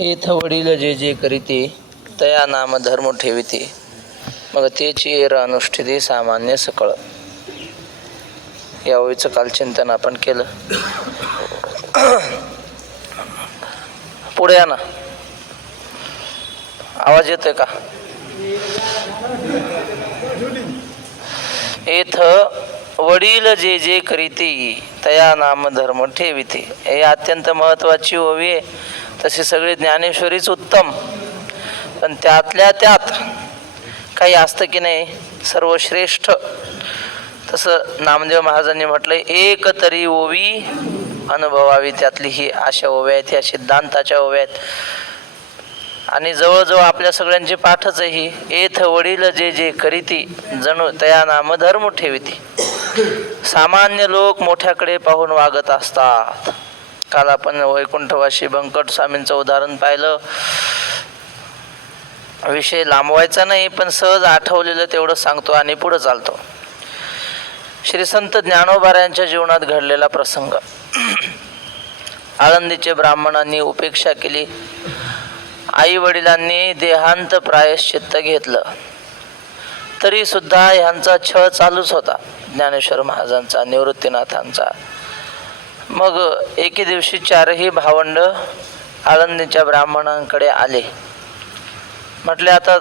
येथ वडील जे जे करीते तया नाम धर्म ठेविते, मग तेची एर अनुष्ठिते सामान्य सकळ. या ओळीचं काल चिंतन आपण केलं. पुढे या ना, आवाज येतोय का? येथ वडील जे जे करीते तया नाम धर्म ठेविते. हे अत्यंत महत्वाची ओवी आहे. तसे सगळे ज्ञानेश्वरीच उत्तम, पण त्यातल्या त्यात काही असतं की नाही सर्वश्रेष्ठ. तसं नामदेव महाराजांनी म्हटलंय, एक तरी ओवी अनुभवावी. त्यातली ही अशा ओव्या आहेत, ह्या सिद्धांताच्या ओव्या आहेत. आणि जवळजवळ आपल्या सगळ्यांचे पाठच आहे ही. येथ वडील जे जे करीती जणू तया नाम धर्म ठेविती. सामान्य लोक मोठ्याकडे पाहून वागत असतात. काल आपण वैकुंठवासी बंकट स्वामींचं उदाहरण पाहिलं. विषय लांबवायचा नाही, पण सहज आठवलेलं तेवढं सांगतो आणि पुढे चालतो. श्री संत ज्ञानोबारायांच्या जीवनात घडलेला प्रसंग. आळंदीचे ब्राह्मणांनी उपेक्षा केली. आई वडिलांनी देहांत प्रायश्चित्त घेतलं, तरी सुद्धा ह्यांचा छळ चालूच होता, ज्ञानेश्वर महाराजांचा, निवृत्तीनाथांचा. मग एके दिवशी चारही भावंड आळंदीच्या ब्राह्मणांकडे आले. म्हटले, आता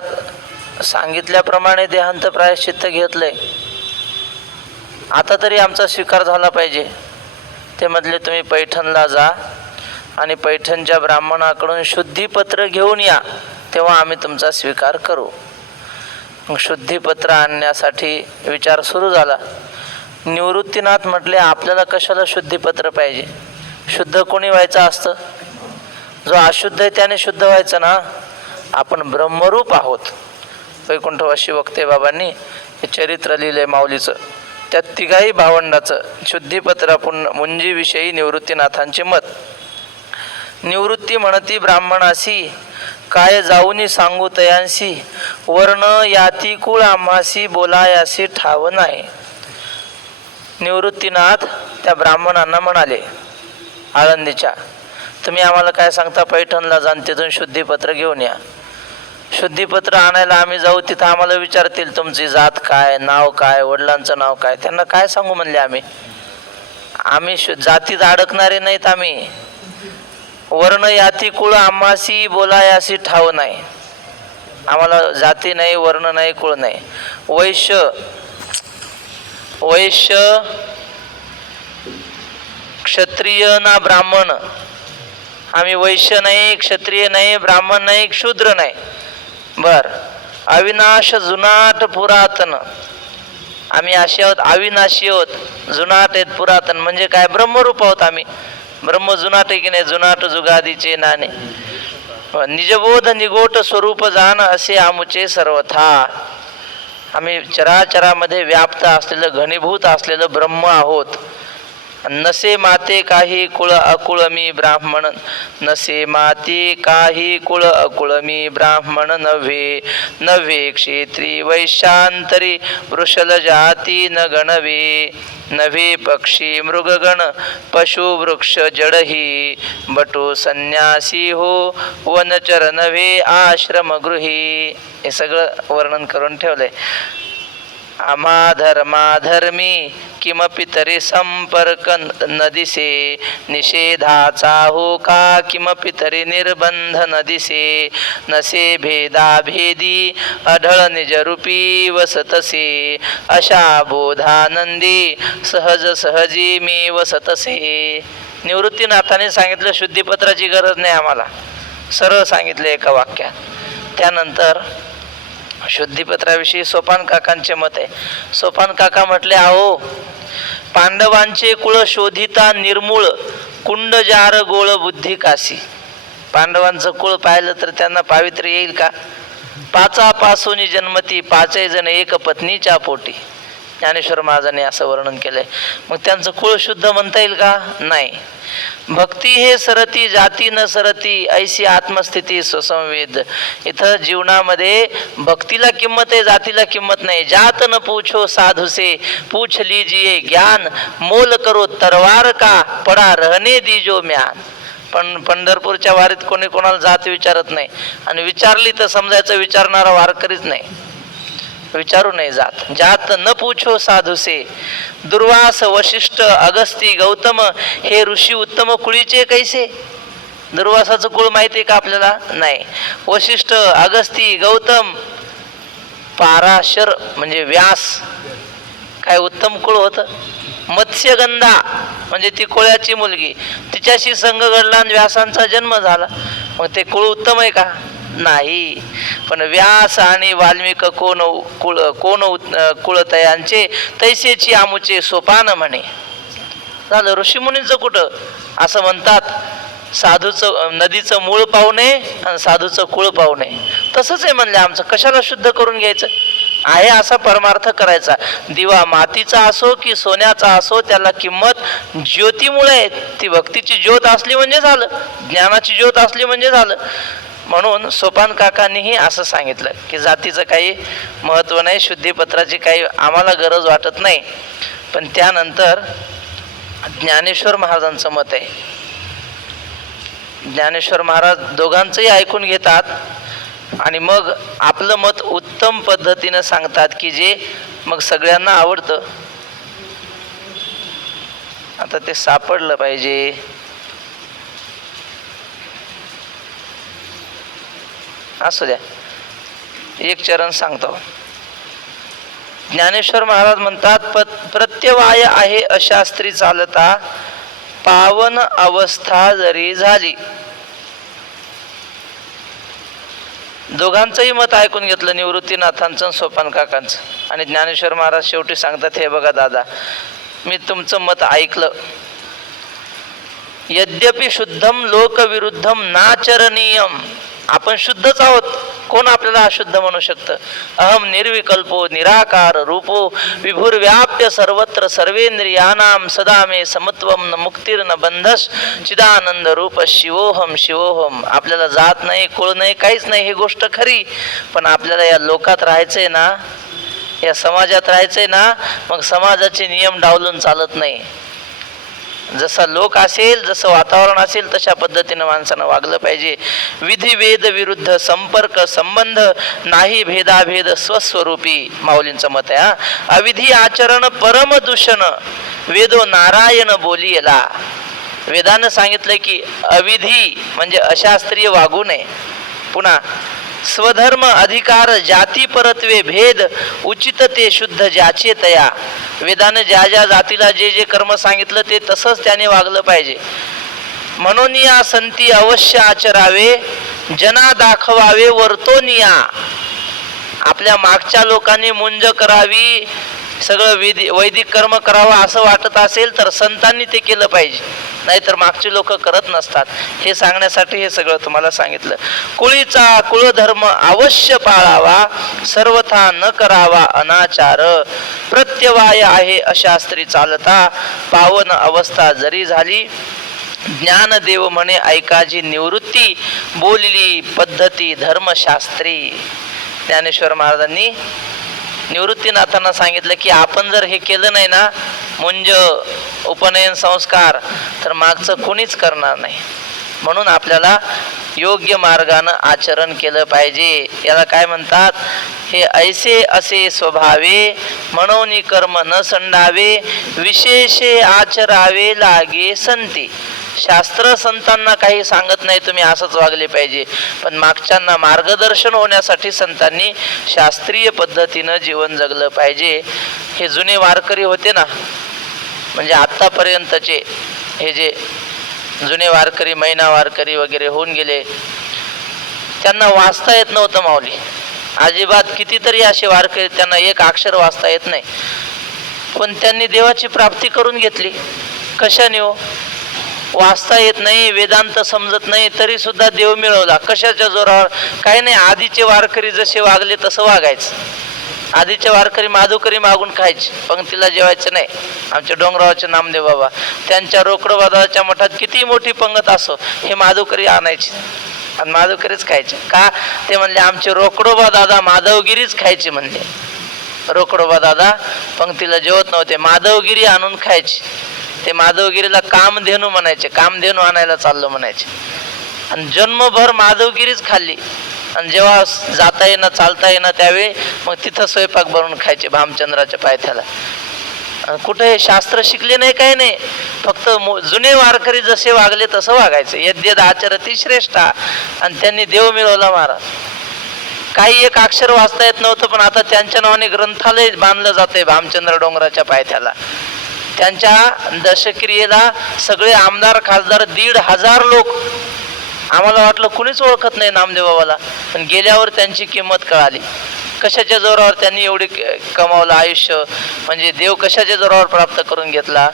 सांगितल्याप्रमाणे देहांत प्रायश्चित्त घेतलंय, आता तरी आमचा स्वीकार झाला पाहिजे. ते म्हटले, तुम्ही पैठणला जा आणि पैठणच्या ब्राह्मणाकडून शुद्धीपत्र घेऊन या, तेव्हा आम्ही तुमचा स्वीकार करू. मग शुद्धीपत्र आणण्यासाठी विचार सुरू झाला. निवृत्तीनाथ म्हटले, आपल्याला कशाला शुद्धीपत्र पाहिजे? शुद्ध कोणी व्हायचं असतं? जो अशुद्ध आहे त्याने शुद्ध व्हायचं ना. आपण ब्रह्मरूप आहोत. वैकुंठवासी वक्ते बाबांनी हे चरित्र लिहिलंय माऊलीचं. त्या तिघाही भावंडाचं शुद्धीपत्र मुंजीविषयी निवृत्तीनाथांचे मत. निवृत्ती म्हणती ब्राह्मणासी, काय जाऊनी सांगू तयांसी, वर्ण याती कुळ आम्हासी, बोलायासी ठाव नाही. निवृत्तीनाथ त्या ब्राह्मणांना म्हणाले आळंदीच्या, तुम्ही आम्हाला काय सांगता? पैठणला जाऊन तिथून शुद्धीपत्र घेऊन या. शुद्धीपत्र आणायला आम्ही जाऊ, तिथं आम्हाला विचारतील तुमची जात काय, नाव काय, वडिलांचं नाव काय. त्यांना काय सांगू म्हणले आम्ही जातीत अडकणारे नाहीत. आम्ही वर्ण याती कुळ आम्हासी, बोलायासी ठाव नाही. आम्हाला जाती नाही, वर्ण नाही, कुळ नाही. वैश्य क्षत्रिय ना ब्राह्मण. आम्ही वैश्य नाही, क्षत्रिय नाही, ब्राह्मण नाही, शूद्र नाही. बर, अविनाश जुनाट पुरातन. आम्ही असे आहोत, अविनाशी आहोत, जुनाट आहेत, पुरातन म्हणजे काय? ब्रह्मरूप आहोत आम्ही. ब्रह्म जुनाट आहे की नाही? जुनाट जुगादीचे नाणे. निजबोध निगोट स्वरूप जाण असे आमुचे सर्वथा. आम्ही चराचरामध्ये व्याप्त असलेलं, घनीभूत असलेलं ब्रह्म आहोत. नसे माते काही कुळ अकुळ मी ब्राह्मण, नसे माते काही कुळ अकुळ मी ब्राह्मण नव्हे. नव्हे क्षेत्री वैशांतरी वृषल जाती न गणवे. नव्हे पक्षी मृगगण पशु वृक्ष जडही, बटो संन्यासी हो वनचर नव्हे आश्रम गृही. हे सगळं वर्णन करून ठेवलंय. आम्हा धर्मी किमपि तरी संपर्क न दिसे, निषेधाचा हो का किमपि तरी निर्बंध न दिसे. नसे भेदाभेदी अढळ निजरूपी वसतसे, अशा बोधानंदी सहज सहजी मी वसतसे. निवृत्तीनाथाने सांगितलं शुद्धीपत्राची गरज नाही आम्हाला, सरळ सांगितले एका वाक्यात. त्यानंतर शुद्धीपत्राविषयी सोपान काकांचे मत आहे. सोपान काका म्हटले, अहो पांडवांचे कुळ शोधिता निर्मूळ, कुंड जार गोळ बुद्धी काशी. पांडवांचं कुळ पाहिलं तर त्यांना पावित्र्य येईल का? पाचापासून जन्मती, पाचही जण एक पत्नीच्या पोटी. ज्ञानेश्वर महाराजांनी असं वर्णन केलंय. मग त्यांचं कुळ शुद्ध म्हणता येईल का? नाही. भक्ती हे सरती जाती न सरती, ऐशी आत्मस्थिती सुसंवेद. इथं जीवनामध्ये भक्तीला किंमत आहे, जातीला किंमत नाही. जात न पूछो साधु से, पूछ लीजिए ज्ञान, मोल करो तरवार का, पडा रहने दीजो म्यान. पण पंढरपूरच्या वारीत कोणी कोणाला जात विचारत नाही, आणि विचारली तर समजायचं विचारणारा वारकरीच नाही, विचारू नाही जात. जात न पूछो साधुसे, दुर्वास वशिष्ठ अगस्ती गौतम हे ऋषी उत्तम कुळीचे कैसे. दुर्वासाचं कुळ माहिती आहे का आपल्याला? नाही. वशिष्ठ अगस्ती गौतम पाराशर म्हणजे व्यास, काय उत्तम कुळ होतं. मत्स्यगंधा म्हणजे ती कोळ्याची मुलगी, तिच्याशी संग घडला आणि व्यासांचा जन्म झाला. मग ते कुळ उत्तम आहे का? नाही. पण व्यास आणि वाल्मिक कुळतयांचे तैसेची आमुचे सोपान म्हणे. झालं. ऋषीमुनींचं कुठं असं म्हणतात, साधूचं नदीचं मूळ पाहू नये आणि साधूचं कुळ पाहू नये. तसंच आहे म्हणले आमचं. कशाला शुद्ध करून घ्यायचं? आहे असा परमार्थ करायचा. दिवा मातीचा असो की सोन्याचा असो, त्याला किंमत ज्योतीमुळे आहे. ती भक्तीची ज्योत असली म्हणजे झालं, ज्ञानाची ज्योत असली म्हणजे झालं. म्हणून सोपान काकांनीही असं सांगितलं की जातीचं काही महत्त्व नाही, शुद्धीपत्राची काही आम्हाला गरज वाटत नाही. पण त्यानंतर ज्ञानेश्वर महाराजांचं मत आहे. ज्ञानेश्वर महाराज दोघांचंही ऐकून घेतात आणि मग आपलं मत उत्तम पद्धतीनं सांगतात की जे मग सगळ्यांना आवडतं. आता ते सापडलं पाहिजे. असू द्या, एक चरण सांगतो. ज्ञानेश्वर महाराज म्हणतात, प्रत्यवाय आहे अशास्त्री चालता, पावन अवस्था जरी झाली. दोघांचंही मत ऐकून घेतलं, निवृत्तीनाथांचं सोपान काकांचं. आणि ज्ञानेश्वर महाराज शेवटी सांगतात, हे बघा दादा, मी तुमचं मत ऐकलं. यद्यपि शुद्धम लोकविरुद्धम नाचरणीयम. आपण शुद्धच आहोत, कोण आपल्याला अशुद्ध म्हणू शकतं? अहम निर्विकल्पो निराकार रूपो विभुर्व्याप्य सर्वत्र सर्वेंद्रियानाम सदा मे समत्वम न मुक्तिर्न बंधस चिदानंद रूप शिवोहम शिवोहम. आपल्याला जात नाही, कुळ नाही, काहीच नाही, ही गोष्ट खरी. पण आपल्याला या लोकात राहायचंय ना, या समाजात राहायचंय ना, मग समाजाचे नियम डावलून चालत नाही. जसा लोक असेल, जसं वातावरण असेल, तशा पद्धतीनं माणसानं वागलं पाहिजे. विधी वेद विरुद्ध संपर्क संबंध नाही भेदाभेद स्वस्वरूपी. माऊलींचं मत आहे. अविधी आचरण परम दूषण वेदो नारायण बोलियला. वेदानं सांगितलंय की अविधी म्हणजे अशास्त्रीय वागू नये. पुन्हा स्वधर्म अधिकार जाती परत्वे भेद उचित ते शुद्ध ज्याचे तया. वेदाने ज्या ज्या जातीला जे जे कर्म सांगितलं ते तसंच त्याने वागलं पाहिजे. म्हणून या संती अवश्य आचरावे, जना दाखवावे वर्तोनिया. आपल्या मागच्या लोकांनी मुंज करावी, सगळं वैदिक कर्म करावं असं वाटत असेल तर संतांनी ते केलं पाहिजे, नाहीतर मागची लोक करत नसतात. हे सांगण्यासाठी हे सगळं तुम्हाला सांगितलं. कुळीचा कुळधर्म अवश्य पाळावा, सर्वथा न करावा अनाचार. प्रत्यवाय आहे अशास्त्री चालता, पावन अवस्था जरी झाली. ज्ञानदेव म्हणे ऐकाजी निवृत्ती, बोलली पद्धती धर्मशास्त्री. ज्ञानेश्वर महाराजांनी निवृत्तीनाथांना सांगितलं की आपण जर हे केलं नाही ना, मुंज उपनयन संस्कार, तर मागचं कोणीच करणार नाही. म्हणून आपल्याला योग्य मार्गानं आचरण केलं पाहिजे. याला काय म्हणतात? हे ऐसे असे स्वभावे, म्हणून कर्म न संडावे, विशेषे आचरावे लागे संती. शास्त्र संतांना काही सांगत नाही तुम्ही असंच वागले पाहिजे, पण मागच्यांना मार्गदर्शन होण्यासाठी संतांनी शास्त्रीय पद्धतीनं जीवन जगलं पाहिजे. हे जुने वारकरी होते ना, म्हणजे आत्तापर्यंतचे हे जे जुने वारकरी, मैना वारकरी वगैरे होऊन गेले, त्यांना वाचता येत नव्हतं माऊली अजिबात. कितीतरी असे वारकरी त्यांना एक अक्षर वाचता येत नाही, पण त्यांनी देवाची प्राप्ती करून घेतली. कशाने हो? वाचता येत नाही, वेदांत समजत नाही, तरी सुद्धा देव मिळवला. कशाच्या जोरावर? काही नाही, आधीचे वारकरी जसे वागले तसं वागायचं. आधीचे वारकरी माधुकरी मागून खायचे, पंक्तीला जेवायचं नाही. आमचे डोंगरावचे नामदेव बाबा, त्यांच्या रोकडोबादाच्या मठात किती मोठी पंगत असो, हे माधुकरी आणायचे आणि माधुकरीच खायचे. का? ते म्हणले आमचे रोकडोबा दादा माधवगिरीच खायचे. म्हणले रोकडोबा दादा पंक्तीला जेवत नव्हते, माधवगिरी आणून खायचे. ते माधवगिरीला कामधेनू म्हणायचे, कामधेनू आणायला चाललो म्हणायचे. आणि जन्मभर माधवगिरीच खाल्ली. आणि जेव्हा जाता येणं चालता येणं त्यावेळी मग तिथं स्वयंपाक बनवून खायचे भामचंद्राच्या पायथ्याला. कुठे शास्त्र शिकले नाही, काही नाही, फक्त जुने वारकरी जसे वागले तसं वागायचं. यद्यद आचरती श्रेष्ठा. आणि त्यांनी देव मिळवला महाराज. काही एक अक्षर वाचता येत नव्हतं, पण आता त्यांच्या नावाने ग्रंथालय बांधलं जातंय भामचंद्र डोंगराच्या पायथ्याला. त्यांच्या दशक्रियेला सगळे आमदार खासदार 1,500 लोक. आम्हाला वाटलं कुणीच ओळखत नाही नामदेव बाबाला, पण गेल्यावर त्यांची किंमत कळाली. कशाच्या जोरावर त्यांनी एवढे कमावलं आयुष्य, म्हणजे देव कशाच्या जोरावर प्राप्त करून घेतला.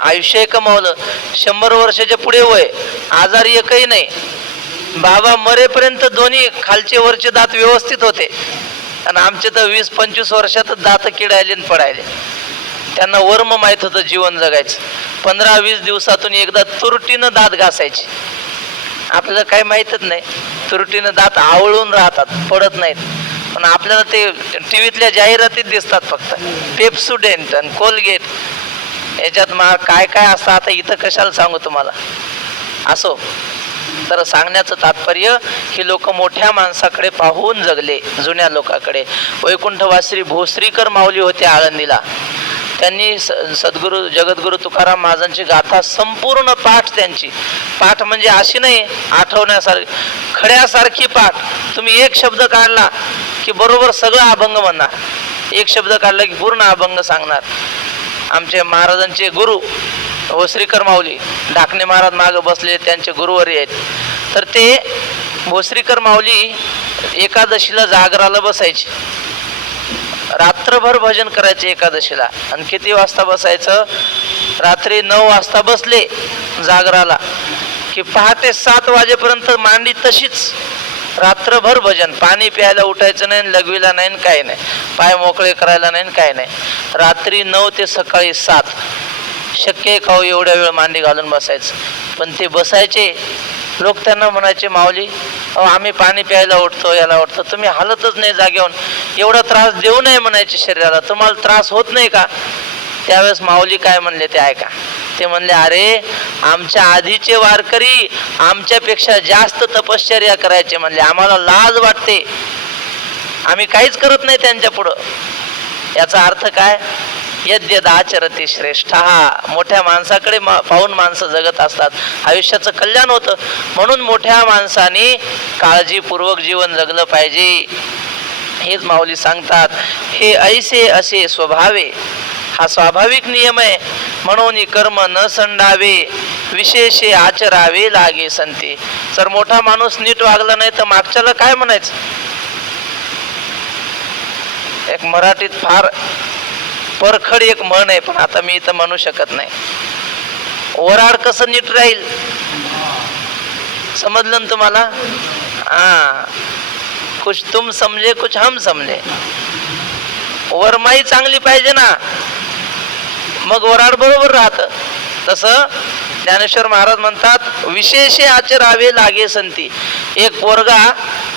आयुष्य कमावलं, 100 वर्षाच्या पुढे वय, आजारी एकही नाही. बाबा मरेपर्यंत दोन्ही खालचे वरचे दात व्यवस्थित होते. आणि आमचे तर 20-25 वर्षातच दात किडायले आणि पडायले. त्यांना वर्म माहीत होतं जीवन जगायचं. 15-20 दिवसातून एकदा तुरटीनं दात घासायचे. आपल्याला काही माहीतच नाही, तुरटीनं दात आवळून राहतात, पडत नाहीत. पण आपल्याला ते टीव्हीतल्या जाहिरातीत दिसतात फक्त, पेप्सोडेंट आणि कोलगेट. याच्यात काय काय असतं आता इथं कशाला सांगू तुम्हाला. असो, तर सांगण्याचं तात्पर्य ही लोक मोठ्या माणसाकडे पाहून जगले, जुन्या लोकांकडे. वैकुंठवासी भोसरीकर माऊली होते आळंदीला. त्यांनी सद्गुरू जगद्गुरू तुकाराम महाराजांची गाथा संपूर्ण पाठ, त्यांची पाठ म्हणजे अशी नाही आठवण्यासारखी, खड्यासारखी पाठ. तुम्ही एक शब्द काढला की बरोबर सगळं अभंग म्हणणार, एक शब्द काढला की पूर्ण अभंग सांगणार. आमचे महाराजांचे गुरु भोसरीकर माऊली, ढाकणे महाराज मागे बसले, त्यांचे गुरुवारी आहेत. तर ते भोसरीकर माऊली एकादशीला जागराला बसायचे, रात्रभर भजन करायचे एकादशीला. आणि किती वाजता बसायचं, रात्री 9 वाजता बसले जागराला की पहाटे 7 वाजेपर्यंत मांडी तशीच, रात्रभर भजन. पाणी प्यायला उठायचं नाही, लघवीला नाही, काही नाही, पाय मोकळे करायला नाही, काही नाही. रात्री 9 ते सकाळी 7. शक्य आहे का हो एवढ्या वेळ मांडी घालून बसायचं? पण ते बसायचे. लोक त्यांना म्हणायचे, माऊली अहो आम्ही पाणी प्यायला उठतो, याला उठतो, तुम्ही हालतच नाही जागेहून, एवढा त्रास देऊ नये म्हणायचे शरीराला, तुम्हाला त्रास होत नाही का? त्यावेळेस माऊली काय म्हणले ते ऐका. ते म्हणले, अरे आमच्या आधीचे वारकरी आमच्यापेक्षा जास्त तपश्चर्या करायचे म्हणले, आम्हाला लाज वाटते, आम्ही काहीच करत नाही त्यांच्या पुढं. याचा अर्थ काय? यद्यद आचरती श्रेष्ठ. मोठ्या माणसाकडे पाहून माणसं जगत असतात, आयुष्याचं कल्याण होतं. म्हणून मोठ्या माणसाने काळजीपूर्वक जीवन जगलं पाहिजे, हेच माऊली सांगतात. हे ऐसे असे स्वभावे, हा स्वाभाविक नियम आहे. म्हणून कर्म न संडावे, विशेषे आचरावे लागे संती. जर मोठा माणूस नीट वागला नाही तर मागच्याला काय म्हणायचं? एक मराठीत फार परखड एक म्हण आहे, पण आता मी इथं म्हणू शकत नाही. वराड कसं नीट राहील, समजलं ना तुम्हाला? कुछ तुम समजे कुछ हम समजे. वरमाई चांगली पाहिजे ना, मग वराड बरोबर राहत. तसं ज्ञानेश्वर महाराज म्हणतात, विशेषे आचरावे लागे संती. एक पोरगा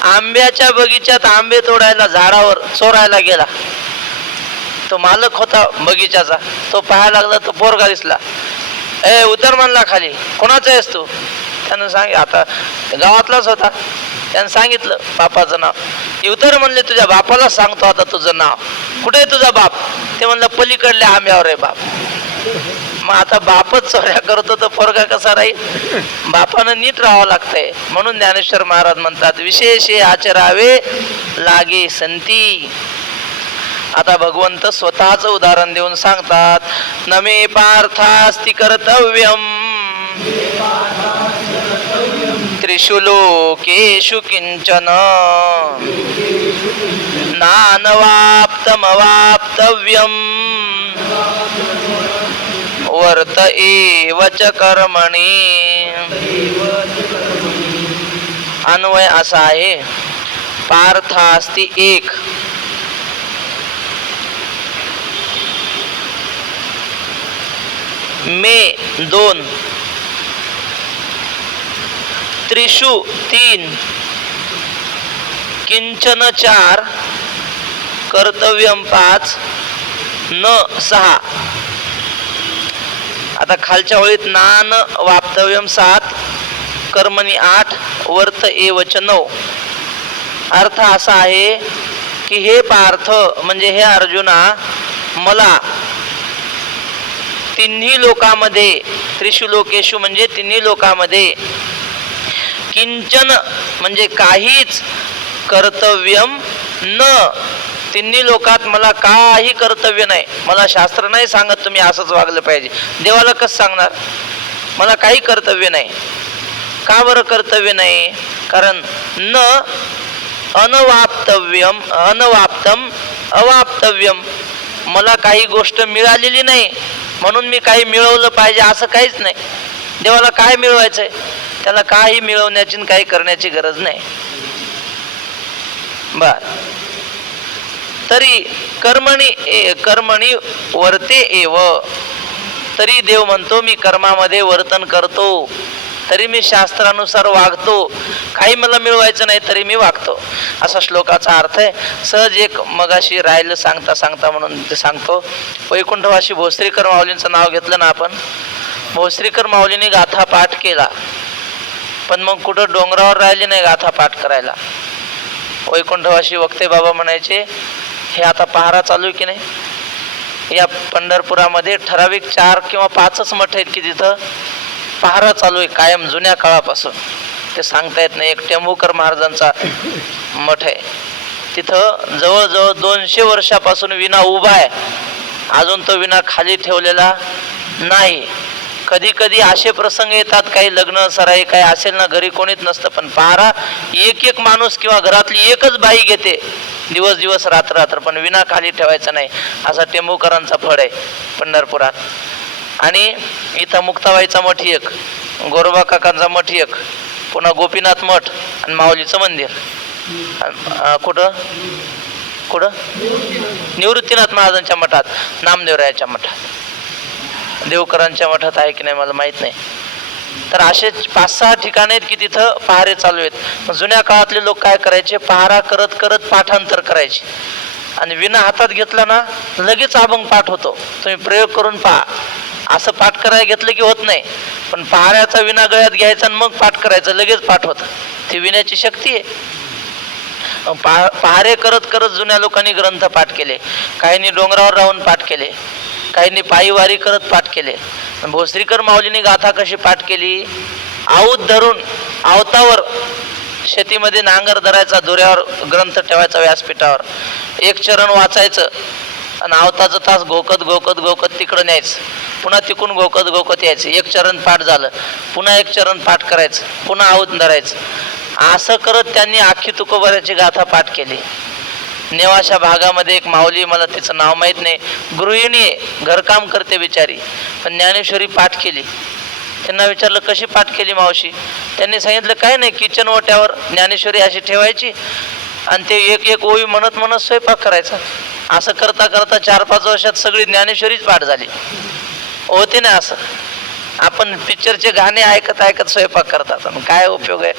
आंब्याच्या बगीच्यात आंबे तोडायला झाडावर चोरायला गेला. तो मालक होता बगीच्याचा, तो पाहायला लागला, तो पोरगा दिसला. उतर म्हणला खाली, कोणाचा आहेस तू? त्यानं सांगितलं, आता गावातलाच होता. त्यानं सांगितलं बापाचं नाव. उतर म्हणले, तुझ्या बापाला सांगतो आता तुझं नाव. कुठे आहे तुझा बाप? ते म्हणलं, पलीकडल्या आंब्यावर आहे बाप. मग आता बापच चोऱ्या करतो तर पोरगा कसा राहील? बापानं नीट राहावं लागतंय. म्हणून ज्ञानेश्वर महाराज म्हणतात, विशेषे आचरावे लागे संती. आता भगवंत स्वतःच उदाहरण देऊन सांगतात, नमे पार्थास्ति कर्तव्यम त्रिषु लोकेषु किंचन नानवाप्तमवाप्तव्यम वर्त एव च कर्मणि. अन्वय असा आहे, पार्थास्ति एक, मे 2, त्रिषु 3, किंचन 4, कर्तव्यम 5, न 6. आता खालच्या ओळीत नान वाप्तव्यम 7, कर्मणी 8, वर्त एवच 9. अर्थ असा आहे की हे पार्थ म्हणजे हे अर्जुना, मला तिन्ही लोकांमध्ये, त्रिषु लोकेषु म्हणजे तिन्ही लोकांमध्ये, किंचन म्हणजे काहीच, कर्तव्यम न, तिन्ही लोकात मला काही कर्तव्य नाही. मला शास्त्र नाही सांगत तुम्ही असंच वागलं पाहिजे. देवाला कसं सांगणार? मला काही कर्तव्य नाही. का बरं कर्तव्य नाही? कारण न अनवाप्तव्यम, अनवाप्तम अवाप्तव्यम, मला काही गोष्ट मिळालेली नाही म्हणून मी काही मिळवलं पाहिजे असं काहीच नाही. देवाला काय मिळवायचंय? त्याला काही मिळवण्याची काही करण्याची गरज नाही. बर, तरी कर्मणी वर्ते एव, तरी देव म्हणतो मी कर्मामध्ये वर्तन करतो, तरी मी शास्त्रानुसार वागतो, काही मला मिळवायचं नाही तरी मी वागतो, असा श्लोकाचा अर्थ आहे. सहज एक मगाशी राहिलं सांगता सांगता म्हणून ते सांगतो. वैकुंठवासी भोसरीकर माऊलींचं नाव घेतलं ना आपण. भोसरीकर माऊलीने गाथा पाठ केला, पण मग कुठं डोंगरावर राहिली नाही गाथा पाठ करायला. वैकुंठवासी वक्ते बाबा म्हणायचे, हे आता पहारा चालू आहे की नाही, या पंढरपुरामध्ये ठराविक 4 किंवा 5च मठ आहेत की तिथं पहारा चालू आहे कायम, जुन्या काळापासून. ते सांगता येत नाही. एक टेंभुकर महाराजांचा मठ आहे, तिथं जवळजवळ 200 वर्षापासून विणा उभा आहे, अजून तो विणा खाली ठेवलेला नाही. कधी कधी असे प्रसंग येतात, काही लग्न सराई काही असेल ना, घरी कोणीच नसतं, पण पहारा एक माणूस किंवा घरातली एकच बाई घेते दिवस दिवस रात्र रात्र, पण विणा खाली ठेवायचा नाही. असा टेंभुकरांचा फळ आहे पंढरपुरात. आणि इथं मुक्ताबाईचा मठ एक, गोरोबा काकांचा मठ एक, पुन्हा गोपीनाथ मठ आणि माऊलीचं मंदिर. कुठं कुठं निवृत्तीनाथ महाराजांच्या मठात, नामदेवरायाच्या मठात, देवकरांच्या मठात आहे की नाही मला माहीत नाही. तर असे 5-6 ठिकाणे आहेत की तिथं पहारे चालू आहेत. जुन्या काळातले लोक काय करायचे, पहारा करत करत पाठांतर करायचे, आणि विणा हातात घेतला ना लगेच अभंग पाठ होतो. तुम्ही प्रयोग करून पहा. असं पाठ करायला घेतलं की होत नाही, पण पहाऱ्याचा विणा गळ्यात घ्यायचा आणि मग पाठ करायचं, लगेच पाठ होतं. ती विण्याची शक्ती आहे. पहारे करत करत जुन्या लोकांनी ग्रंथ पाठ केले, काहींनी डोंगरावर राहून पाठ केले, काहींनी पायी वारी करत पाठ केले. भोसरीकर माऊलीने गाथा कशी पाठ केली, आऊत धरून आवतावर शेतीमध्ये नांगर धरायचा, दोऱ्यावर ग्रंथ ठेवायचा व्यासपीठावर, एक चरण वाचायचं आणि आवताचं तास घोकत घोकत घोकत तिकडं न्यायचं, पुन्हा तिकून घोकत घोकत यायचं. एक चरण पाठ झालं, पुन्हा एक चरण पाठ करायचं, पुन्हा आऊत धरायचं. असं करत त्यांनी आखी तुकोबाऱ्याची गाथा पाठ केली. नेवाशा भागामध्ये एक माऊली, मला तिचं नाव माहीत नाही, गृहिणी आहे, घरकाम करते बिचारी, पण ज्ञानेश्वरी पाठ केली. त्यांना विचारलं कशी पाठ केली मावशी? त्यांनी सांगितलं काय नाही, किचन ओट्यावर ज्ञानेश्वरी अशी ठेवायची आणि ते एक ओवी म्हणत म्हणत स्वयंपाक करायचा. असं करता करता 4-5 वर्षात सगळी ज्ञानेश्वरीच पाठ झाली. होते ना असं. आपण पिक्चरचे गाणे ऐकत ऐकत स्वयंपाक करतात, काय उपयोग आहे?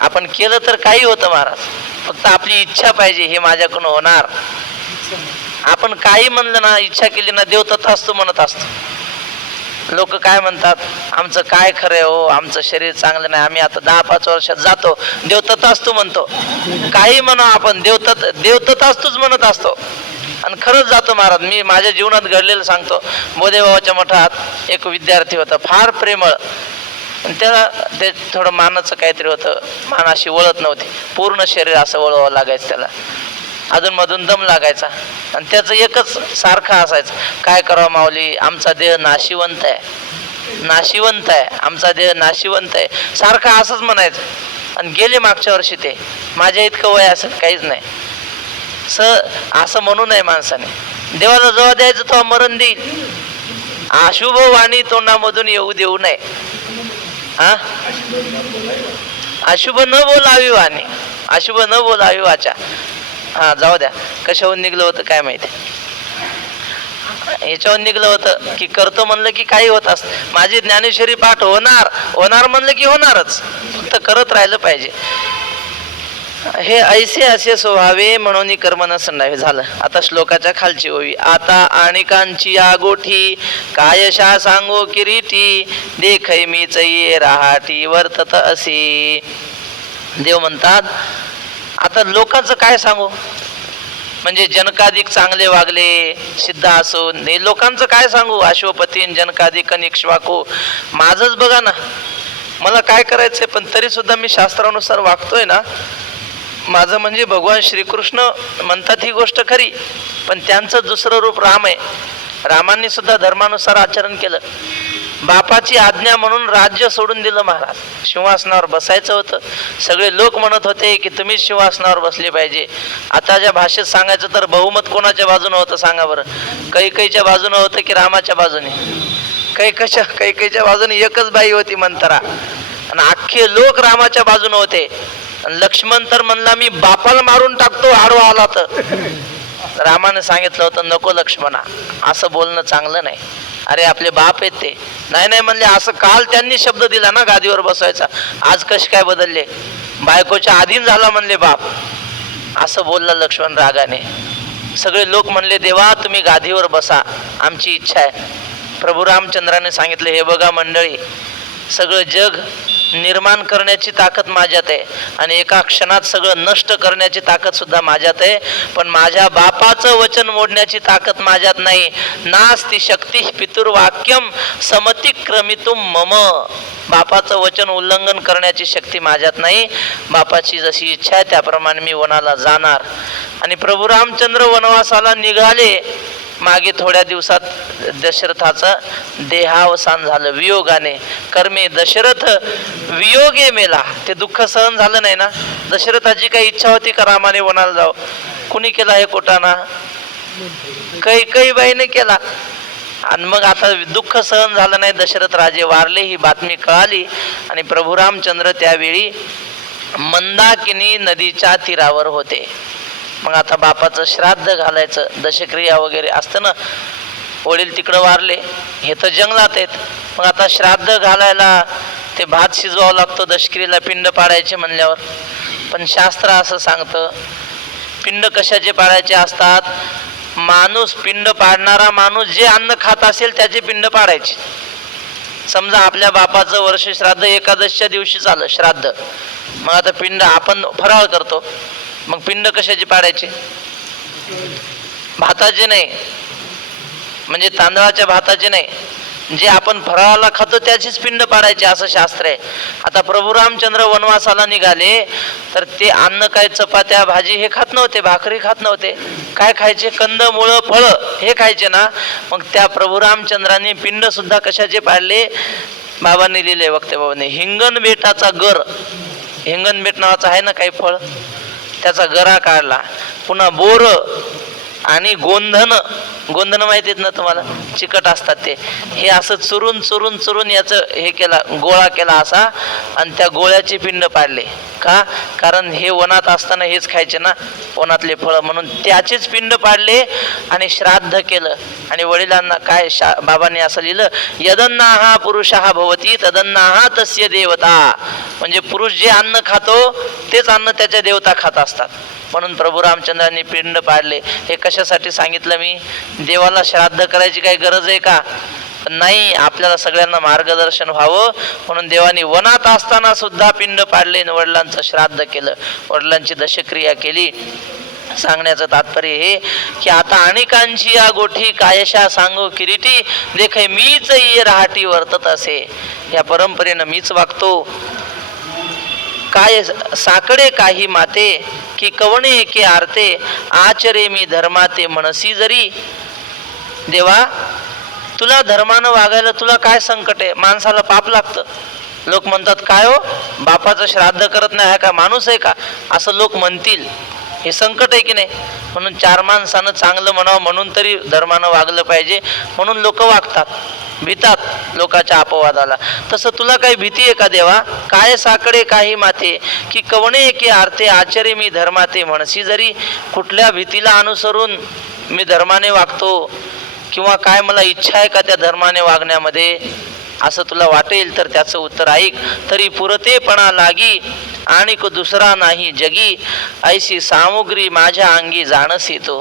आपण केलं तर काही होतं महाराज, फक्त आपली इच्छा पाहिजे, हे माझ्याकडून होणार. आपण काही म्हणलं ना, इच्छा केली ना, देव तथास्तु म्हणत असतो. लोक काय म्हणतात, आमचं काय खरं आहे हो, आमचं शरीर चांगलं नाही, आम्ही आता 10-5 वर्षात जातो, देव तथास्तु म्हणतो. काही म्हणा आपण, देव तथास्तुच म्हणत असतो आणि खरंच जातो महाराज. मी माझ्या जीवनात घडलेलं सांगतो. बोधेबाबाच्या मठात एक विद्यार्थी होता, फार प्रेमळ, त्याला ते थोडं मानाचं काहीतरी होतं, मान अशी वळत नव्हती, पूर्ण शरीर असं वळवावं लागायचं त्याला, अधूनमधून दम लागायचा, आणि त्याचं एकच सारखं असायचं, काय करावं माऊली, आमचा देह नाशिवंत आहे, नाशिवंत आहे, आमचा देह नाशिवंत आहे, सारखं असंच म्हणायचं. आणि गेले मागच्या वर्षी ते, माझ्या इतकं वय असं काहीच नाही. असं म्हणू नये माणसाने, देवाला जेव्हा द्यायचं तेव्हा मरण देईल. अशुभ वाणी तोंडामधून येऊ देऊ नये. अशुभ न बोलावी वाणी, अशुभ न बोलावी वाचा. जाऊ द्या, कशाहून निघलं होतं काय माहिती, याच्यावर निघलं होतं की करतो म्हणलं की काही होत असत. माझी ज्ञानेश्वरी पाठ होणार होणार म्हणलं की होणारच, फक्त करत राहिलं पाहिजे. हे ऐसे असे स्वभावे म्हणून कर्म न संडावे. झालं. आता श्लोकाच्या खालची ओवी. आता आणिकांची आगोठी कायशा सांगो किरीटी देखै मीच ये राहाटी वर्तत असे. देव म्हणतात आता लोकांचं काय सांगू, म्हणजे जनकाधिक चांगले वागले सिद्ध असून हे लोकांचं काय सांगू, अश्वपतीन जनकाधिक इक्ष्वाकू. माझंच बघा ना, मला काय करायचंय पण तरी सुद्धा मी शास्त्रानुसार वागतोय ना. माझं म्हणजे भगवान श्रीकृष्ण म्हणतात ही गोष्ट खरी, पण त्यांचं दुसरं रूप राम आहे. रामांनी सुद्धा धर्मानुसार आचरण केलं. बापाची आज्ञा म्हणून राज्य सोडून दिलं महाराज. सिंहासनावर बसायचं होतं. सगळे लोक म्हणत होते की तुम्हीच सिंहासनावर बसले पाहिजे. आताच्या भाषेत सांगायचं तर बहुमत कोणाच्या बाजूने होतं सांगा बरं. कैकेयीच्या बाजूने होतं की रामाच्या बाजूने? कैकेयीच्या बाजूने एकच बाई होती मंतरा, आणि अख्खे लोक रामाच्या बाजूने होते. लक्ष्मण तर म्हणला मी बापाला मारून टाकतो आडवा आला तर. रामाने सांगितलं होतं नको लक्ष्मणा, असं बोलणं चांगलं नाही. अरे आपले बाप आहेत ते. नाही नाही म्हणले, असं काल त्यांनी शब्द दिला ना गादीवर बसवायचा, आज कसे काय बदलले? बायकोच्या अधीन झाला म्हणले बाप, असं बोलला लक्ष्मण रागाने. सगळे लोक म्हणले देवा तुम्ही गादीवर बसा, आमची इच्छा आहे. प्रभू रामचंद्राने सांगितले हे बघा मंडळी, सगळं जग निर्माण करण्याची ताकद माझ्यात आहे आणि एका क्षणात सगळं नष्ट करण्याची ताकद सुद्धा माझ्यात आहे, पण माझ्या बापाचं वचन मोडण्याची ताकद माझ्यात नाही. नास्ति शक्ती पितुर्वाक्यम समतिक्रमितुम मम. बापाचं वचन उल्लंघन करण्याची शक्ती माझ्यात नाही. बापाची जशी इच्छा आहे त्याप्रमाणे मी वनाला जाणार. आणि प्रभू रामचंद्र वनवासाला निघाले. मागे थोड्या दिवसात दशरथाचं देहावसान झालं वियोगाने. कर्मे दशरथ वियोगे मेला. ते दुःख सहन झालं नाही ना. दशरथाची काही इच्छा होती का रामाने वनाला जाव? कुणी केला हे कोटाना? कैकेयीबाईने केला. आणि मग आता दुःख सहन झालं नाही, दशरथ राजे वारले, ही बातमी कळाली. आणि प्रभू रामचंद्र त्यावेळी मंदाकिनी नदीच्या तीरावर होते. मग आता बापाचं श्राद्ध घालायचं, दशक्रिया वगैरे असतं ना. वडील तिकडं वारले, हे तर जंगलात आहेत. मग आता श्राद्ध घालायला ते भात शिजवावं लागतो, दशक्रियेला पिंड पाडायचे म्हणल्यावर. पण शास्त्र असं सांगतं पिंड कशाचे पाडायचे असतात? माणूस पिंड पाडणारा माणूस जे अन्न खात असेल त्याचे पिंड पाडायचे. समजा आपल्या बापाचं वर्ष श्राद्ध एकादशीच्या दिवशी झालं श्राद्ध, मग आता पिंड आपण फराळ करतो, मग पिंड कशाची पाडायची? भाताचे नाही, म्हणजे तांदळाच्या भाताचे नाही, जे आपण फराळाला खातो त्याचीच पिंड पाडायची असं शास्त्र आहे. आता प्रभू रामचंद्र वनवासाला निघाले तर ते अन्न काय चपात्या भाजी हे खात नव्हते, भाकरी खात नव्हते. काय खायचे? कंद मुळं फळं हे खायचे ना. मग त्या प्रभू रामचंद्रांनी पिंड सुद्धा कशाचे पाडले? बाबांनी लिहिले, वक्ते बाबांनी, हिंगण बेटाचा गर, हिंगण बेट नावाचं आहे ना काही फळ, त्याचा गरा काढला. पुन्हा बोर आणि गोंधन, गोंधन माहिती आहेत ना तुम्हाला, चिकट असतात ते, हे असं चुरून चुरून चुरून याचं हे केला, गोळा केला असा, आणि त्या गोळ्याची पिंड पाडले. का? कारण हे वनात असताना हेच खायचे ना, वनातले फळं, म्हणून त्याचेच पिंड पाडले आणि श्राद्ध केलं. आणि वडिलांना काय बाबांनी असं लिहिलं, यदन्नाहा पुरुषाः भवती तदन्नाहा तस्य देवता. म्हणजे पुरुष जे अन्न खातो तेच अन्न त्याच्या देवता खात असतात. म्हणून प्रभू रामचंद्रांनी पिंड पाडले. हे कशासाठी सांगितलं मी? देवाला श्राद्ध करायची काही गरज आहे का? नाही, आपल्याला सगळ्यांना मार्गदर्शन व्हावं म्हणून देवानी वनात असताना सुद्धा पिंड पाडले, वडिलांचं श्राद्ध केलं, वडिलांची दशक्रिया केली. सांगण्याचं तात्पर्य हे की आता अनेकांची या गोठी कायशा सांगो किरीटी देखे मीच ये राहाटी वर्तत असे. या परंपरेनं मीच वागतो. काय साकडे काही माते की कवणे एके आरते आचरे मी धर्माते मनसी जरी. देवा तुला धर्मानं वागायला तुला काय संकट आहे? माणसाला पाप लागतं. लोक म्हणतात काय हो बापाचं श्राद्ध करत नाही आहे का, माणूस आहे का, असं लोक म्हणतील. हे संकट आहे की नाही? म्हणून चार माणसानं चांगलं म्हणावं म्हणून तरी धर्मानं वागलं पाहिजे, म्हणून लोक वागतात, भीतात लोकांच्या अपवादाला. तसं तुला काही भीती आहे का देवा? काय साकडे काही माते की कवणे की आरते आचरे मी धर्माते म्हणसी जरी. कुठल्या भीतीला अनुसरून मी धर्माने वागतो, किंवा काय मला इच्छा आहे का त्या धर्माने वागण्यामध्ये, असं तुला वाटेल तर त्याचं उत्तर ऐक. तरी पुरतेपणा लागी आणि दुसरा नाही जगी, ऐशी सामुग्री माझ्या अंगी जाणसी तो.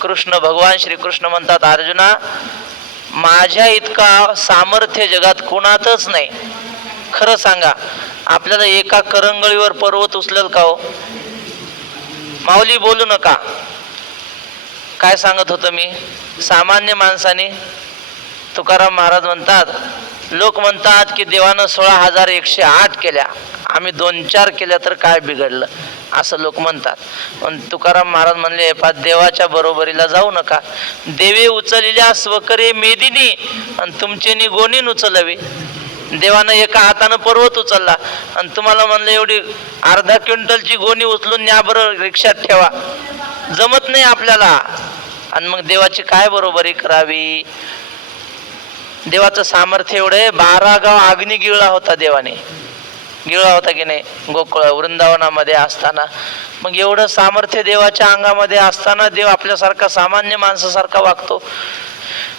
कृष्ण भगवान श्रीकृष्ण म्हणतात, अर्जुना माझ्या इतका सामर्थ्य जगात कोणातच नाही. खरं सांगा, आपल्याला एका करंगळीवर पर्वत उचलेल का हो? माऊली बोलू नका. काय सांगत होतो मी? सामान्य माणसाने, तुकाराम महाराज म्हणतात, लोक म्हणतात की देवानं 16,108 केल्या, आम्ही 2-4 केल्या तर काय बिघडलं, असं लोक म्हणतात. पण तुकाराम महाराज म्हणले, देवाच्या बरोबरीला जाऊ नका. देवे उचललेल्या स्वकरे मेदिनी आणि तुमचे निगोनीन उचलवे. देवानं एका हातानं पर्वत उचलला आणि तुम्हाला म्हणलं एवढी अर्धा क्विंटलची गोणी उचलून न्या बरं रिक्षात ठेवा. जमत नाही आपल्याला. आणि मग देवाची काय बरोबरी करावी? देवाचं सामर्थ्य एवढे 12 गाव अग्नी गिळला होता देवाने. गिळला होता की नाही गोकुळ वृंदावनामध्ये असताना? मग एवढं सामर्थ्य देवाच्या अंगामध्ये असताना देव आपल्यासारखा सामान्य माणसासारखा वागतो.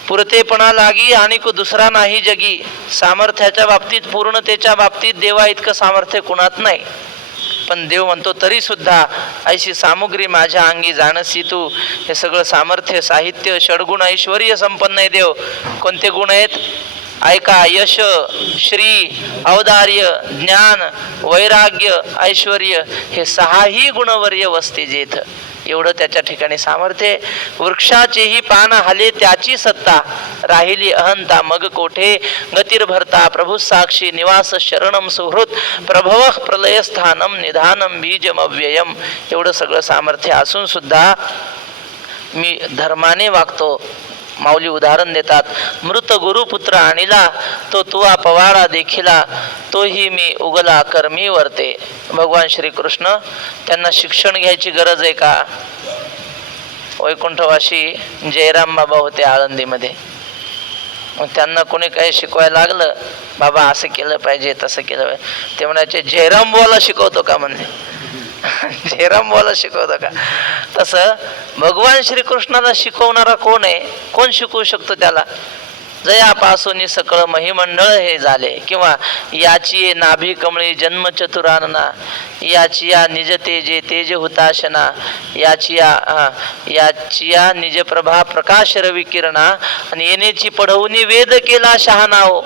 पुरतेपणा लागी आणि दुसरा नाही जगी. सामर्थ्याच्या बाबतीत, पूर्णतेच्या बाबतीत देवा इतकं सामर्थ्य कुणात नाही. पण देव म्हणतो तरी सुद्धा ऐशी सामुग्री माझ्या अंगी जाणसी तू. हे सगळं सामर्थ्य, साहित्य, षडगुण, ऐश्वर्य संपन्न आहे देव. कोणते गुण आहेत? ऐका, यश, श्री, औदार्य, ज्ञान, वैराग्य, ऐश्वर्य, हे 6ही गुणवर्य वसते जेथ. एवढं त्याच्या ठिकाणी सामर्थ्य. वृक्षाचेही पान हाले त्याची सत्ता, राहिली अहंता मग कोठे. गतीर भरता प्रभू साक्षी निवास शरणम सुहृत. प्रभव प्रलयस्थानम निधानम बीजम अव्ययम. एवढं सगळं सामर्थ्य असून सुद्धा मी धर्माने वागतो. माऊली उदाहरण देतात, मृत गुरुपुत्र आणिला तो तुवा पवाडा देखिला, तोही मी उगला कर्मी वर्ते. भगवान श्रीकृष्ण, त्यांना शिक्षण घ्यायची गरज आहे का? वैकुंठवासी जयराम बाबा होते आळंदीमध्ये. मग त्यांना कोणी काही शिकवायला लागलं, बाबा असं केलं पाहिजे, तसं केलं पाहिजे, ते म्हणायचे जयराम बुवाला शिकवतो का? म्हणजे जयराम बुवाला शिकवतो का? तसं भगवान श्रीकृष्णाला शिकवणारा कोण आहे? कोण शिकवू शकतो त्याला? जयापासून सकळ महिमंडळ हे झाले, किंवा याची नाभी कमळी जन्म चतुरानना, याची या निज तेजे तेज हुताशना, याची या निज प्रभा प्रकाश रवी किरणा, आणि येण्याची पढवणी वेद केला शहानाओ.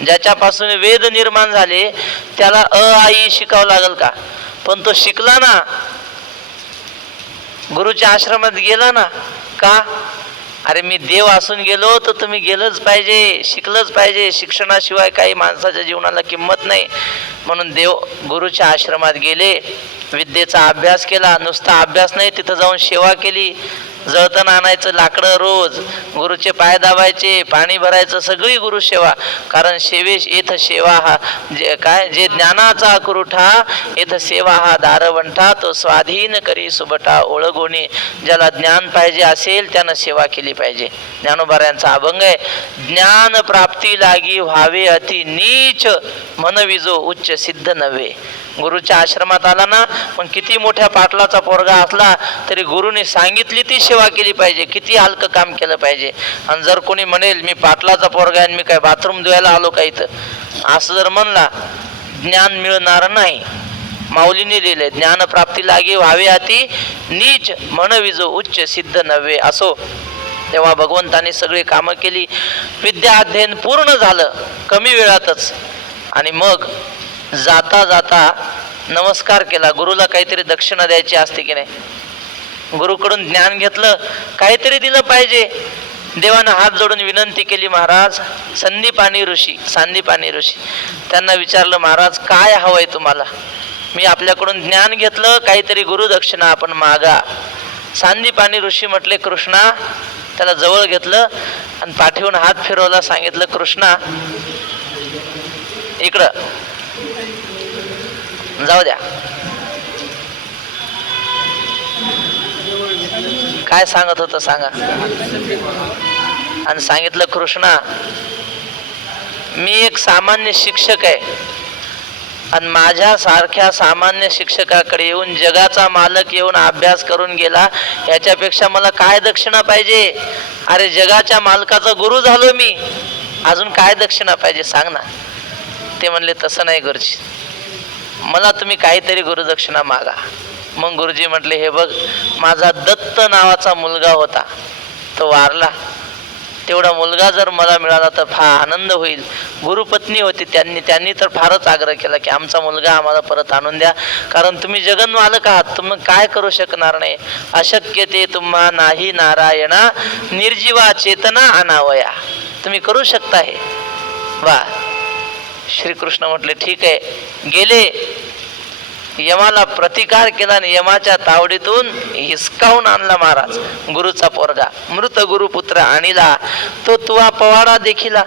ज्याच्यापासून वेद निर्माण झाले त्याला आई शिकावं लागल का? पण तो शिकला ना, गुरुच्या आश्रमात गेला ना. का? अरे मी देव असून गेलो तर तुम्ही गेलंच पाहिजे, शिकलंच पाहिजे. शिक्षणाशिवाय काही माणसाच्या जीवनाला किंमत नाही. म्हणून देव गुरुच्या आश्रमात गेले, विद्येचा अभ्यास केला. नुसता अभ्यास नाही, तिथं जाऊन सेवा केली. जळतण आणायचं लाकडं रोज, गुरुचे पाय दाबायचे, पाणी भरायचं, सगळी गुरु सेवा. कारण सेवेश येथ सेवा हा जे ज्ञानाचा कुरुठा, येथ सेवा हा दारवंठा, तो स्वाधीन करी सुबटा ओळगोणी. ज्याला ज्ञान पाहिजे असेल त्यानं सेवा केली पाहिजे. ज्ञानोबाऱ्यांचा अभंग आहे, ज्ञान प्राप्ती लागी व्हावे अति नीच, मनविजो उच्च सिद्ध नव्हे. गुरुच्या आश्रमात आला ना, पण किती मोठ्या पाटलाचा पोरगा असला तरी गुरुने सांगितली ती सेवा केली पाहिजे. किती हलकं काम केलं पाहिजे. आणि जर कोणी म्हणेल मी पाटलाचा पोरगा आणि मी काय बाथरूम धुवायला आलो का इथं, असं जर म्हणला, ज्ञान मिळणार नाही. माऊलीने लिहिले, ज्ञान प्राप्ती लागे व्हावे अति नीच, मनविजो उच्च सिद्ध नव्हे. असो, तेव्हा भगवंताने सगळी कामं केली. विद्या अध्ययन पूर्ण झालं कमी वेळातच. आणि मग जाता जाता नमस्कार केला. गुरुला काहीतरी दक्षिणा द्यायची असते की नाही? गुरुकडून ज्ञान घेतलं, काहीतरी दिलं पाहिजे. देवानं हात जोडून विनंती केली, महाराज सांदीपानी ऋषी त्यांना विचारलं, महाराज काय हवंय तुम्हाला? मी आपल्याकडून ज्ञान घेतलं, काहीतरी गुरुदक्षिणा आपण मागा. सांदीपानी ऋषी म्हटले, कृष्णा. त्याला जवळ घेतलं आणि पाठीवून हात फिरवला, सांगितलं, कृष्णा इकडं जाऊ द्या. काय सांगत होतं सांगा? आणि सांगितलं, कृष्णा मी एक सामान्य शिक्षक आहे आणि माझ्या सारख्या सामान्य शिक्षकाकडे येऊन जगाचा मालक येऊन अभ्यास करून गेला, याच्यापेक्षा मला काय दक्षिणा पाहिजे? अरे जगाच्या मालकाचा गुरु झालो मी, अजून काय दक्षिणा पाहिजे सांग ना. ते म्हणले, तसं नाही गुरुजी, मला तुम्ही काहीतरी गुरुदक्षिणा मागा. मग गुरुजी म्हटले, हे बघ, माझा दत्त नावाचा मुलगा होता, तो वारला, तेवढा मुलगा जर मला मिळाला तर फार आनंद होईल. गुरुपत्नी होती, त्यांनी तर फारच आग्रह केला की आमचा मुलगा आम्हाला परत आणून द्या, कारण तुम्ही जगन्मालक आहात, तुम्ही काय करू शकणार नाही. अशक्य ते तुम्हा नाही नारायणा, निर्जीवा चेतना अनावया, तुम्ही करू शकता हे. वा. श्रीकृष्ण म्हटले ठीक आहे. गेले, यमाला प्रतिकार केला आणि यमाच्या तावडीतून हिसकावून आणला महाराज गुरुचा पोरगा. मृत गुरुपुत्र आणिला, तो तुवा पवाडा देखिला.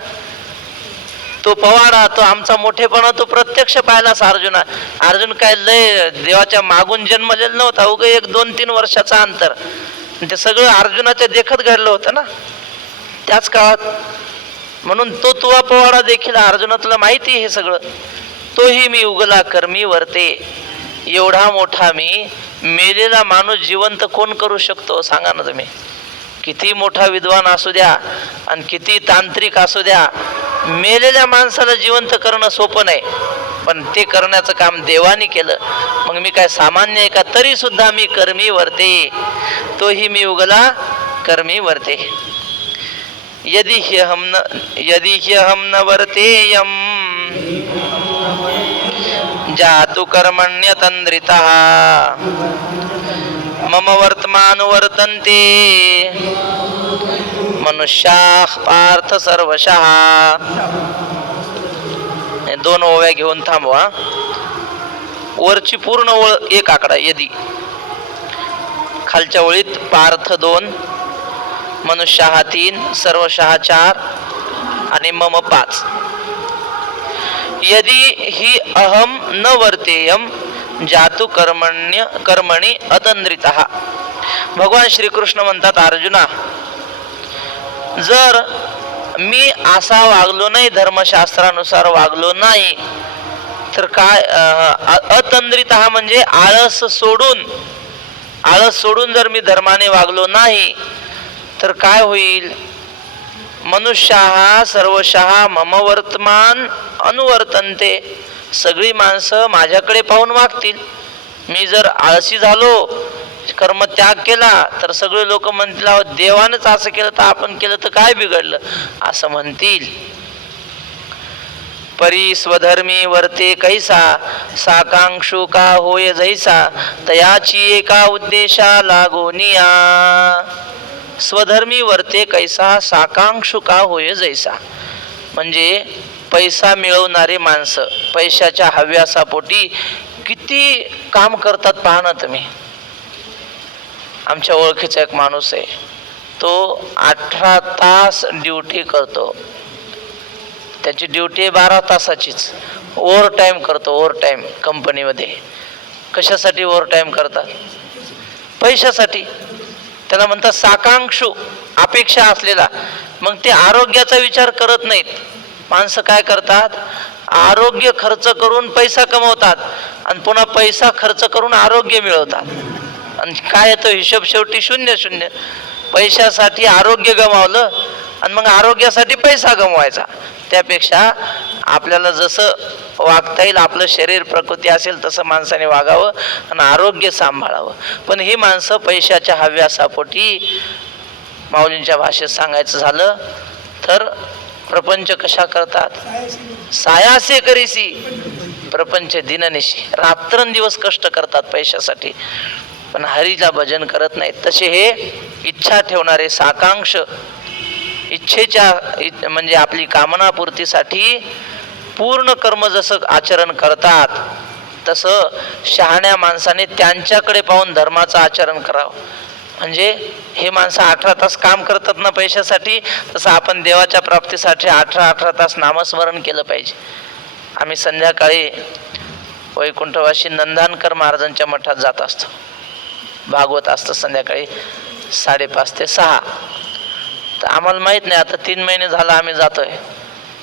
तो पवाडा, तो आमचा मोठेपणा तो प्रत्यक्ष पाहिलास अर्जुना. अर्जुन काय लय देवाच्या मागून जन्मलेला नव्हता, उगा 1-2-3 वर्षाचा अंतर. ते सगळं अर्जुनाच्या देखत घडलं होतं ना त्याच काळात. म्हणून तो तुवा पवाडा देखील अर्जुना, तुला माहिती हे सगळं. तोही मी उगला कर्मी वर्ते. एवढा मोठा मी, मेलेला माणूस जिवंत कोण करू शकतो सांगा ना तुम्ही. किती मोठा विद्वान असू द्या आणि किती तांत्रिक असू द्या, मेलेल्या माणसाला जिवंत करणं सोपं नाही, पण ते करण्याचं काम देवानी केलं. मग मी काय सामान्य आहे का? तरी सुद्धा मी कर्मी वर्ते. तोही मी उगला कर्मी वर्ते. यदि ह्यहम न वर्तेयम जातु कर्मण्यतन्द्रितः मम वर्तमान वर्तन्ते मनुष्याः पार्थ सर्वशः. 2 ओव्या घेऊन थांबवा. वरची पूर्ण ओळ एक आकडा यदी, खालच्या ओळीत पार्थ 2, मनुष्याः 3, सर्वशः 4 आणि मम 5. यदि ही अहम न वर्तेयम जातु कर्मणी अतंद्रितः. भगवान श्रीकृष्ण म्हणतात, अर्जुना, जर मी असा वागलो नाही, धर्मशास्त्रानुसार वागलो नाही, तर काय अतंद्रितः म्हणजे आळस सोडून जर मी धर्माने वागलो नाही तर काय होईल? मनुष्याः सर्वशः मम वर्तमान अनुवर्तन्ते. सगळी माणसं माझ्याकडे पाहून वागतील. मी जर आळसी झालो, कर्म त्याग केला, तर सगळे लोक म्हणतील देवानंच असं केलं तर आपण केलं तर काय बिघडलं असं म्हणतील. परी स्वधर्मी वर्ते कैसा साकांक्षु का होय जैसा तयाची एका उद्देशा लागोनिया. स्वधर्मी वर्ते कैसा साकांक्षु का होय जैसा म्हणजे पैसा मिळवणारी माणसं पैशाच्या हव्यासापोटी किती काम करतात पहा ना तुम्ही. आमच्या ओळखीचा एक माणूस आहे, तो 18 तास ड्युटी करतो. त्याची ड्युटी आहे 12 तासाचीच. ओव्हर टाईम करतो, ओव्हर टाईम कंपनीमध्ये. कशासाठी ओव्हर टाईम करतात? पैशासाठी. त्याला म्हणतात साकांक्षू, अपेक्षा असलेला. मग ते आरोग्याचा विचार करत नाहीत. माणसं काय करतात? आरोग्य खर्च करून पैसा कमवतात आणि पुन्हा पैसा खर्च करून आरोग्य मिळवतात. आणि काय येतो हिशोब शेवटी 0-0. पैशासाठी आरोग्य गमावलं आणि मग आरोग्यासाठी पैसा गमवायचा. त्यापेक्षा आपल्याला जसं वागता येईल, आपलं शरीर प्रकृती असेल तसं माणसाने वागावं आणि आरोग्य सांभाळावं. पण ही माणसं पैशाच्या हव्यासापोटी, माऊलींच्या भाषेत सांगायचं झालं तर प्रपंच कशा करतात? सायासे करीसी प्रपंच दिननिशी. रात्रंदिवस कष्ट करतात पैशासाठी, पण हरीला भजन करत नाहीत. तसे हे इच्छा ठेवणारे साकांक्ष, इच्छेच्या म्हणजे आपली कामनापूर्तीसाठी पूर्ण कर्म जसं आचरण करतात, तसं शहाण्या माणसाने त्यांच्याकडे पाहून धर्माचं आचरण करावं. म्हणजे हे माणसं 18 तास काम करतात ना पैशासाठी, तसं आपण देवाच्या प्राप्तीसाठी 18 तास नामस्मरण केलं पाहिजे. आम्ही संध्याकाळी वैकुंठवासी नंदानकर महाराजांच्या मठात जात असतो. भागवत असतं संध्याकाळी 5:30 ते 6. तर आम्हाला माहीत नाही, आता 3 महिने झाला आम्ही जातोय.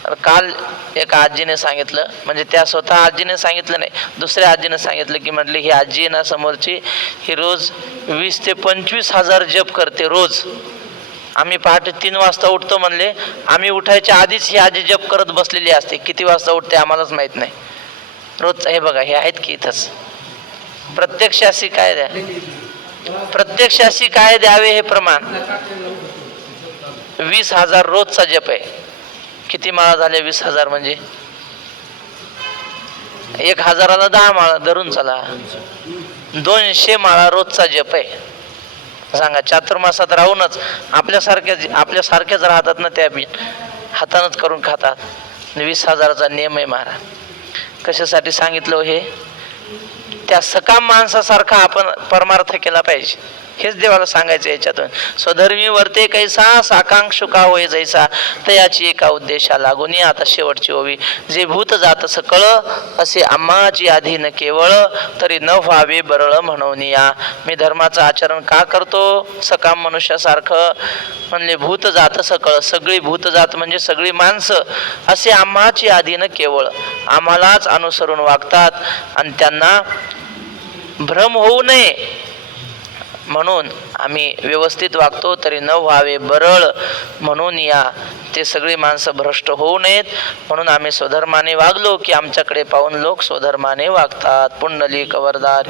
तर काल एका आजीने सांगितलं, म्हणजे त्या स्वतः आजीने सांगितलं नाही, दुसऱ्या आजीने सांगितलं की म्हटले ही आजी आहे ना समोरची, ही रोज 20 ते 25 हजार जप करते रोज. आम्ही पहाटे 3 वाजता उठतो म्हणले. आम्ही उठायच्या आधीच ही आजी जप करत बसलेली असते. किती वाजता उठते आम्हालाच माहीत नाही. रोज हे बघा हे आहेत की इथंच प्रत्यक्षाशी काय द्या प्रत्यक्षाशी काय द्यावे हे प्रमाण 20,000 रोजचा जप आहे. किती माळा झाल्या 20,000 म्हणजे 1,000ला 10 माळा धरून चला 200 माळा रोजचा जप आहे. सांगा चातुर्मासात राहूनच आपल्यासारख्याच राहतात ना त्या बी हातानच करून खातात. 20,000चा नियम आहे महाराज. कशासाठी सांगितलं हे त्या सकाम माणसासारखा आपण परमार्थ केला पाहिजे हेच देवाला सांगायचं याच्यातून. स्वधर्मी वर्ते कैसा साकांक्षुका होय जैसा तयाची एका उद्देशा लागून आता शेवटची ओवी. जे भूत जात सकळ असे आम्हाची आधी न केवळ तरी न व्हावे बरळ म्हणून या. मी धर्माचं आचरण का करतो सकाम मनुष्यासारखं म्हणले भूत जात सकळ सगळी भूतजात म्हणजे सगळी माणसं असे आम्हाची आधी न केवळ आम्हालाच अनुसरून वागतात आणि त्यांना भ्रम होऊ नये म्हणून आम्ही व्यवस्थित वागतो तरी न व्हावे बरळ म्हणून या. ते सगळी माणसं भ्रष्ट होऊ नयेत म्हणून आम्ही स्वधर्माने वागलो की आमच्याकडे पाहून लोक स्वधर्माने वागतात. पुंडलिक वरदार